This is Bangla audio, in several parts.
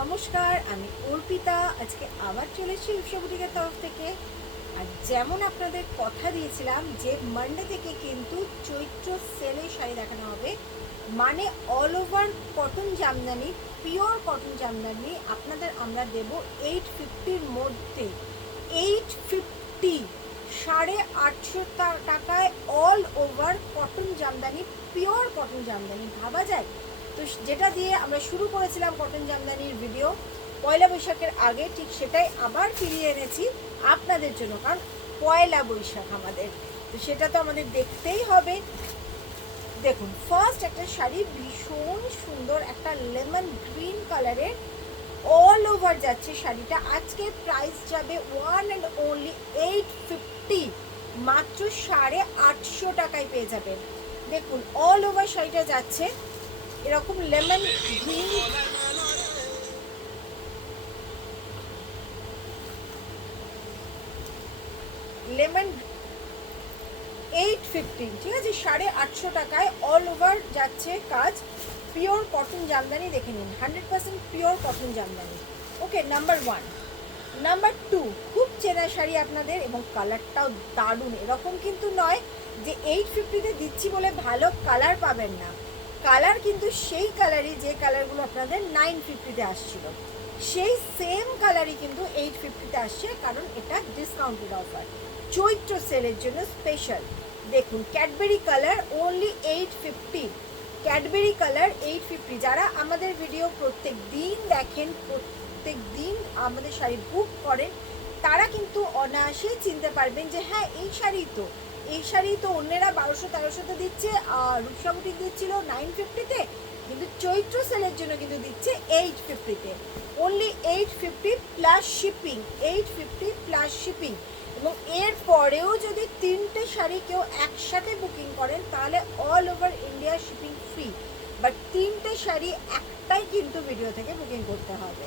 নমস্কার, আমি অর্পিতা। আজকে আবার চলে এসেছি উৎসবুটিকের তরফ থেকে। আর যেমন আপনাদের কথা দিয়েছিলাম যে মানডে থেকে কিন্তু চৈত্র সেলে শাড়ি দেখানো হবে। মানে all over cotton jamdani pure cotton jamdani আপনাদের আমরা দেব এইট ফিফটির মধ্যে। এইট ফিফটি সাড়ে আটশো টাকায় all over cotton jamdani pure cotton jamdani. ভাবা যায়? তো যেটা দিয়ে আমরা শুরু করেছিলাম কটন জামদানির ভিডিও পয়লা বৈশাখের আগে ঠিক সেটাই আবার ফিরিয়ে এনেছি আপনাদের জন্য, কারণ পয়লা বৈশাখ আমাদের। তো সেটা তো আমাদের দেখতেই হবে। দেখুন ফার্স্ট একটা শাড়ি ভীষণ সুন্দর, একটা লেমন গ্রিন কালারের অল ওভার যাচ্ছে শাড়িটা। আজকে প্রাইস যাবে one and only eight fifty মাত্র সাড়ে আটশো টাকায় পেয়ে যাবেন। দেখুন অল ওভার শাড়িটা যাচ্ছে। এরকম lemon green lemon eight fifteen ঠিক আছে? সাড়ে আটশো টাকায় অল ওভার যাচ্ছে কাজ। পিওর কটন জামদানি দেখে নিন। Hundred percent pure cotton jamdani. Okay number one number two খুব চেনা শাড়ি আপনাদের এবং কালারটাও দারুণ। এরকম কিন্তু নয় যে এইট ফিফটিতে দিচ্ছি বলে ভালো কালার পাবেন না। কালার কিন্তু সেই কালারই যে কালারগুলো আপনাদের নাইন ফিফটিতে আসছিল। সেই সেম কালারই কিন্তু এইট ফিফটিতে আসছে, কারণ এটা ডিসকাউন্টেড অফার চৈত্র সেলের জন্য স্পেশাল দেখুন Cadbury colour only eight fifty Cadbury colour eight fifty যারা আমাদের ভিডিও প্রত্যেক দিন দেখেন প্রত্যেক দিন আমাদের শাড়ি বুক করেন, তারা কিন্তু অনায়াসেই চিনতে পারবেন যে হ্যাঁ এই শাড়ি তো। এই শাড়ি তো অন্যেরা বারোশো তেরোশোতে দিচ্ছে, আর রূপসা বুটিক দিচ্ছিল নাইন ফিফটিতে কিন্তু চৈত্র সেলের জন্য কিন্তু দিচ্ছে eight ফিফটিতে only eight fifty plus shipping eight fifty plus shipping এবং এর পরেও যদি তিনটে শাড়ি কেউ একসাথে বুকিং করেন, তাহলে all over India shipping free but তিনটে শাড়ি একটাই কিন্তু ভিডিও থেকে বুকিং করতে হবে।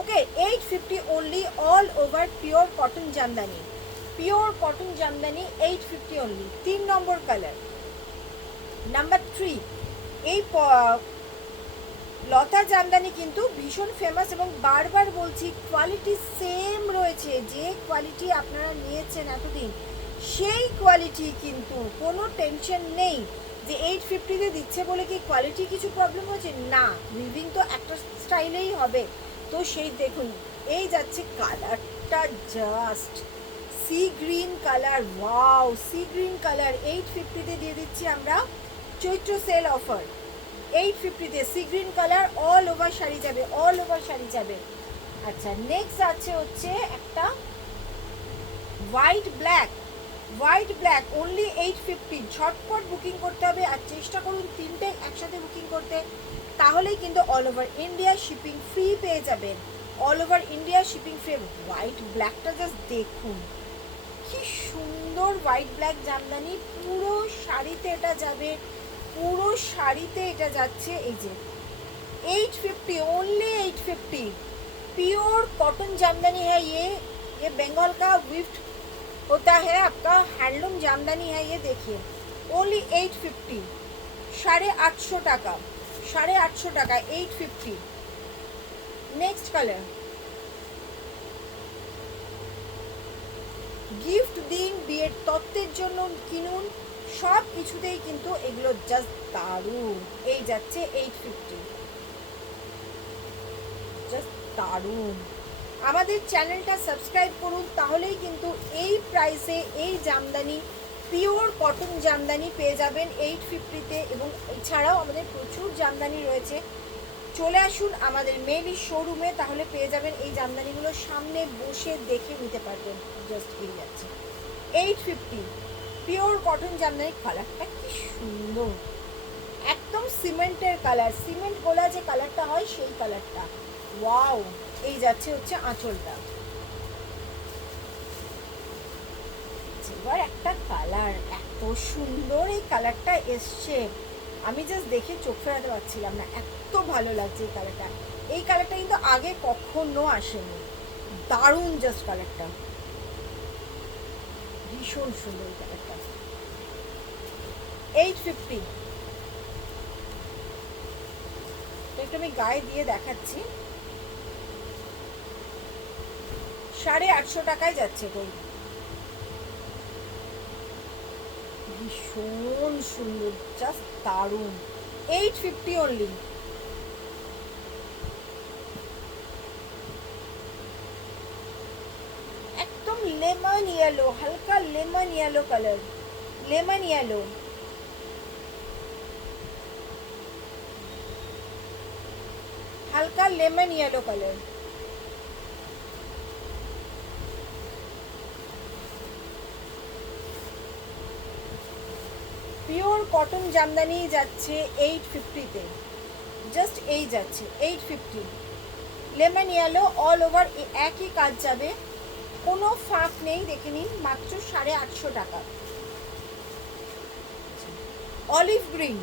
Okay eight fifty only all over pure cotton jamdani pure cotton jamdani eight fifty only তিন নম্বর কালার নাম্বার থ্রি এই লতা জামদানি কিন্তু ভীষণ ফেমাস এবং বারবার বলছি কোয়ালিটি সেম রয়েছে, যে কোয়ালিটি আপনারা নিয়েছেন এতদিন, সেই কোয়ালিটি কিন্তু কোনো টেনশন নেই যে এইট ফিফটিতে দিচ্ছে বলে কি কোয়ালিটি কিছু প্রবলেম হচ্ছে না উইভিং তো একটা স্টাইলেই হবে। তো সেই দেখুন, এই যাচ্ছে কালারটা just sea green colour, wow, sea green colour. Eight ফিফটিতে দিয়ে দিচ্ছি আমরা Chaitra sale offer eight ফিফটিতে sea green colour all over sari যাবে অল ওভার শাড়ি যাবে। আচ্ছা নেক্সট আছে হচ্ছে একটা white black white black only eight fifty ঝটপট বুকিং করতে হবে আর চেষ্টা করুন তিনটে একসাথে বুকিং করতে। তাহলেই কিন্তু all over India shipping free পেয়ে যাবেন। All over India shipping free white ব্ল্যাকটা জাস্ট দেখুন। কি সুন্দর হোয়াইট ব্ল্যাক জামদানি পুরো শাড়িতে এটা যাবে পুরো শাড়িতে এটা যাচ্ছে এই যে eight fifty only eight fifty pure cotton Jamdani है ये ये बंगाल का विफ्ट होता है आपका हैंडलूम जामदानी है ये देखिए ओनली एट फिफ्टी সাড়ে আটশো টাকা সাড়ে আটশো টাকা eight fifty next colour gift দিন, বিয়ের তত্ত্বের জন্য কিনুন, সব কিছুতেই কিন্তু এগুলো জাস্ট দারুণ। এই যাচ্ছে এইট ফিফটি জাস্ট দারুণ। আমাদের চ্যানেলটা সাবস্ক্রাইব করুন, তাহলেই কিন্তু এই প্রাইসে এই জামদানি পিওর কটন জামদানি পেয়ে যাবেন এইট ফিফটিতে এবং এছাড়াও আমাদের প্রচুর জামদানি রয়েছে। চলে আসুন আমাদের মেনলি শোরুমে তাহলে পেয়ে যাবেন এই জামদানিগুলো। সামনে বসে দেখে নিতে পারবেন। জাস্ট পেয়ে যাচ্ছে। Eight fifty pure cotton jamdani কালারটা কি সুন্দর। একদম সিমেন্টের কালার সিমেন্ট গোলা যে কালারটা হয়, সেই কালারটা ওয়াও এই যাচ্ছে হচ্ছে আঁচলটা। এবার একটা কালার এত সুন্দর এই কালারটা এসছে। আমি জাস্ট দেখে চোখ ফেরাতে পারছিলাম না, এত ভালো লাগছে এই কালারটা এই কালারটা কিন্তু আগে কখনো আসেনি। দারুণ জাস্ট কালারটা ভীষণ সুন্দর কালারটা এইট ফিফটি একটু আমি গায়ে দিয়ে দেখাচ্ছি। সাড়ে আটশো টাকায় যাচ্ছে বই ভীষণ সুন্দর জাস্ট দারুণ। এইট ফিফটি অনলি একদম লেমন ইয়েলো হালকা lemon yellow colour lemon yellow হালকা lemon yellow colour pure cotton jamdani যাচ্ছে এইট ফিফটিতে জাস্ট এই যাচ্ছে eight fifty lemon yellow all over একই কাজ যাবে। কোনো ফাঁক নেই, দেখে নিন, মাত্র সাড়ে আটশো টাকা। অলিভ গ্রিন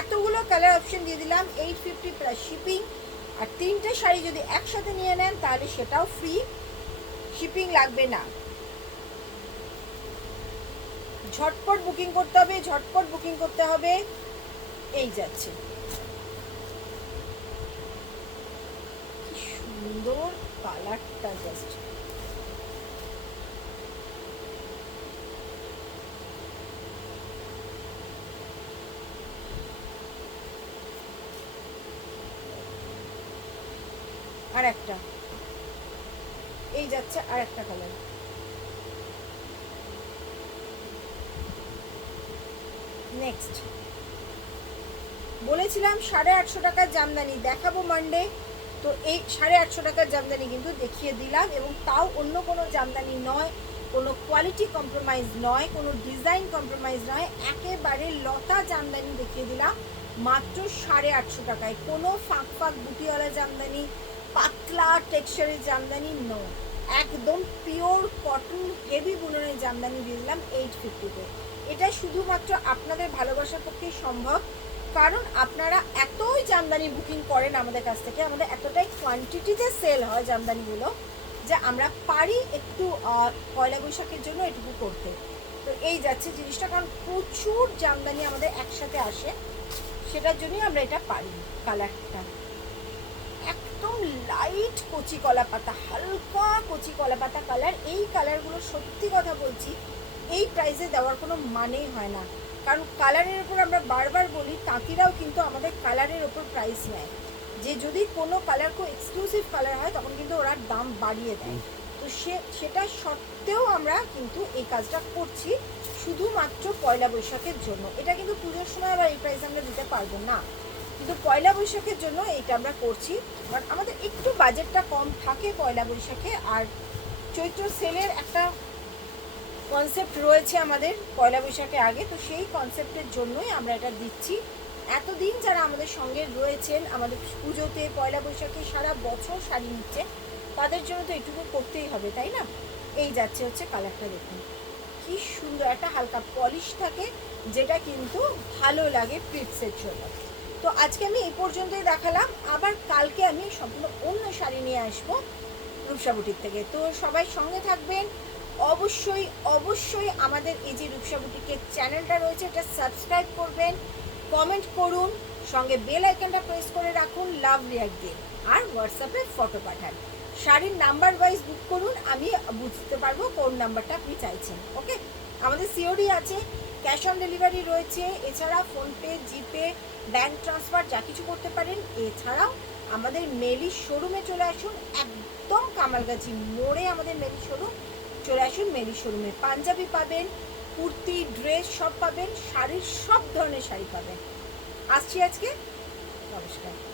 এতগুলো কালার অপশন দিয়ে দিলাম এইট ফিফটি প্লাস শিপিং আর তিনটে শাড়ি যদি একসাথে নিয়ে নেন, তাহলে সেটাও ফ্রি শিপিং লাগবে না। ঝটপট বুকিং করতে হবে, ঝটপট বুকিং করতে হবে। এই যাচ্ছে। কি সুন্দর কালারটা জাস্ট আর একটা। এই যাচ্ছে আর একটা কালার নেক্সট বলেছিলাম সাড়ে আটশো টাকার জামদানি। দেখাবো মানডে তো এই সাড়ে আটশো টাকার জামদানি কিন্তু দেখিয়ে দিলাম এবং তাও অন্য কোনো জামদানি নয়, কোনো কোয়ালিটি কম্প্রোমাইজ নয়, কোনো ডিজাইন কম্প্রোমাইজ নয়, একেবারে লতা জামদানি দেখিয়ে দিলাম, মাত্র সাড়ে আটশো টাকায়। কোনো ফাঁক ফাঁক বুটিওয়ালা জামদানি, পাতলা টেক্সচারের জামদানি নয়। একদম পিওর কটন হেভি বুননের জামদানি দিয়ে দিলাম এইট ফিফটিতে এটা শুধুমাত্র আপনাদের ভালোবাসার পক্ষেই সম্ভব, কারণ আপনারা এতই জামদানি বুকিং করেন আমাদের কাছ থেকে, আমাদের এতটাই কোয়ান্টিটিতে সেল হয় জামদানিগুলো, যে আমরা পারি একটু পয়লা বৈশাখের জন্য এটুকু করতে। তো এই যাচ্ছে জিনিসটা, কারণ প্রচুর জামদানি আমাদের একসাথে আসে, সেটার জন্যই আমরা এটা পারি কালারটা একদম লাইট কচি কলা পাতা হালকা কচি কলা পাতা কালার এই কালারগুলো সত্যি কথা বলছি এই প্রাইসে দেওয়ার কোনো মানেই হয় না। কারণ কালারের ওপর আমরা বারবার বলি, তাঁতিরাও কিন্তু আমাদের কালারের ওপর প্রাইস নেয়। যে যদি কোনো কালার খুব এক্সক্লুসিভ কালার হয়, তখন কিন্তু ওরা দাম বাড়িয়ে দেয়। তো সে, সেটা সত্ত্বেও আমরা কিন্তু এই কাজটা করছি শুধুমাত্র পয়লা বৈশাখের জন্য। এটা কিন্তু পুজোর সময় আবার এই প্রাইস আমরা দিতে পারব না। কিন্তু পয়লা বৈশাখের জন্য এইটা আমরা করছি। কারণ আমাদের একটু বাজেটটা কম থাকে পয়লা বৈশাখে। আর চৈত্র সেলের একটা কনসেপ্ট রয়েছে আমাদের পয়লা বৈশাখের আগে, তো সেই কনসেপ্টের জন্যই আমরা এটা দিচ্ছি। এতদিন যারা আমাদের সঙ্গে রয়েছেন, আমাদের পুজোতে, পয়লা বৈশাখে সারা বছর শাড়ি নিচ্ছে তাদের জন্য তো এটুকু করতেই হবে, তাই না? এই যাচ্ছে হচ্ছে কালারটা দেখুন। কি সুন্দর একটা হালকা পলিশ থাকে, যেটা কিন্তু ভালো লাগে প্রিটসের জন্য। তো আজকে আমি এই পর্যন্তই দেখালাম। আবার কালকে আমি সম্পূর্ণ অন্য শাড়ি নিয়ে আসব রূপসা বুটিক থেকে। তো সবাই সঙ্গে থাকবেন। অবশ্যই অবশ্যই আমাদের এই যে রূপসা বুটিকের চ্যানেলটা রয়েছে, এটা সাবস্ক্রাইব করবেন, কমেন্ট করুন, সঙ্গে বেল আইকনটা প্রেস করে রাখুন, লাভ রিয়াক্ট দিন আর হোয়াটসঅ্যাপে ফটো পাঠান। শাড়ির নাম্বার ওয়াইজ বুক করুন, আমি বুঝতে পারব কোন নাম্বারটা আপনি চাইছেন, ওকে? আমাদের সিওডি আছে, ক্যাশ অন ডেলিভারি রয়েছে, এছাড়া ফোনপে, জিপে ব্যাঙ্ক ট্রান্সফার, যা কিছু করতে পারেন। এছাড়াও আমাদের মেলি শোরুমে চলে আসুন, একদম কামালগাছি মোড়ে আমাদের মেলি শোরুম চলে আসুন মেরি শোরুমে। পাঞ্জাবি পাবেন, কুর্তি, ড্রেস সব পাবেন, শাড়ির সব ধরনের শাড়ি পাবেন। আসছি আজকে। নমস্কার।